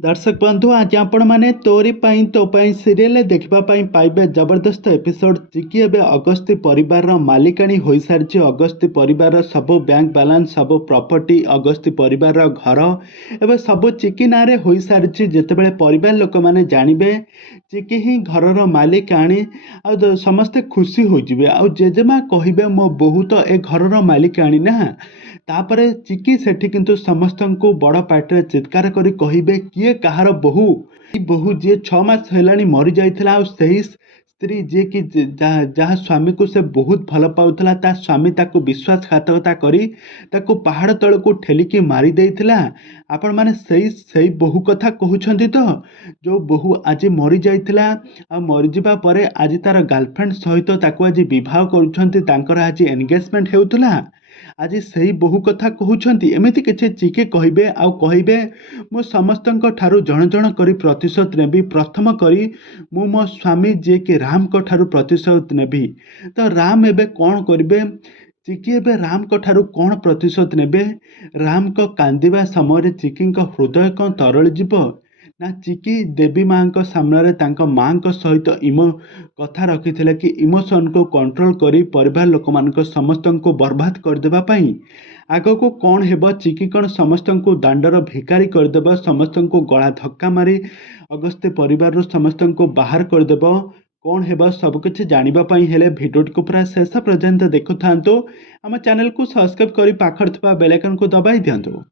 दर्शक बंधु आज आपण मैंने तोरी पाई तो पाई सीरियल देखा पाइबे जबरदस्त एपिसोड चिकी एवं अगस्ती परिवार मालिकाणी हो सारी अगस्ती परिवार सब बैंक बैलेंस सब प्रॉपर्टी अगस्ती परिवार घर एवं सब चिकी ना हो सारी जितेबाला परिवार लोक मैंने जानवे चिकी ही घर मालिकाणी आ समस्ते खुशी होजिबे आ जेजेमा कहिबे मो बोहू तो ए घर मालिकाणी ना तापर चिकी सेठी किंतु समस्त को बड़ पार्टी चित्कार करी कहिबे किए कहार बोहू बोहू जी 6 मास हेलानी मरी जाइथिला आ सही स्त्री जी की जहाँ स्वामी को से बहुत भल पाउथला ता स्वामी ताको विश्वासघातकता करी ताको पहाड़ तल को ठेलिकी मारी देइथिला। आपण माने सही बोहू कथा कहउछंती तो जो बोहू आज मरी जाइथिला आ मरी जिबा परे आज तार गर्लफ्रेंड सहित ताको आज विवाह करूछंती तांकर आज एंगेजमेंट हेउथला आज सही बहु कथा कहउछंती एमिति किछि चिके कहिबे आउ कहिबे मो समस्तंक ठारू जण जण करी प्रतिशोध नेबी प्रथम करी मु मो स्वामी जे कि राम को ठारू प्रतिशोध नेबी। तो राम एबे कोन करिबे चिकी एबे राम को ठारू कोन प्रतिशोध नेबे राम को कांदिबा समय चिकी हृदय कौन तरल जीव ना चिकी देवी माँ को सामने तांको माँ को सहित इमो कथा रखी कि इमोशन को कंट्रोल करी परिवार लोक मान समस्त को बर्बाद करदेबा पाई आग को कौन हेब चिकी कौन समस्त को दांडर भिकारी करदेब समस्त को गला धक्का मारी अगस्ती परिवार समस्त को बाहर करदेब कौन हेब सबकिछि जानिबा हेले भिडियोटी को पूरा शेष पर्यंत देखु था आम चैनल को सब्सक्राइब करी पाखर बेल आइकन को दबाई दिंतु।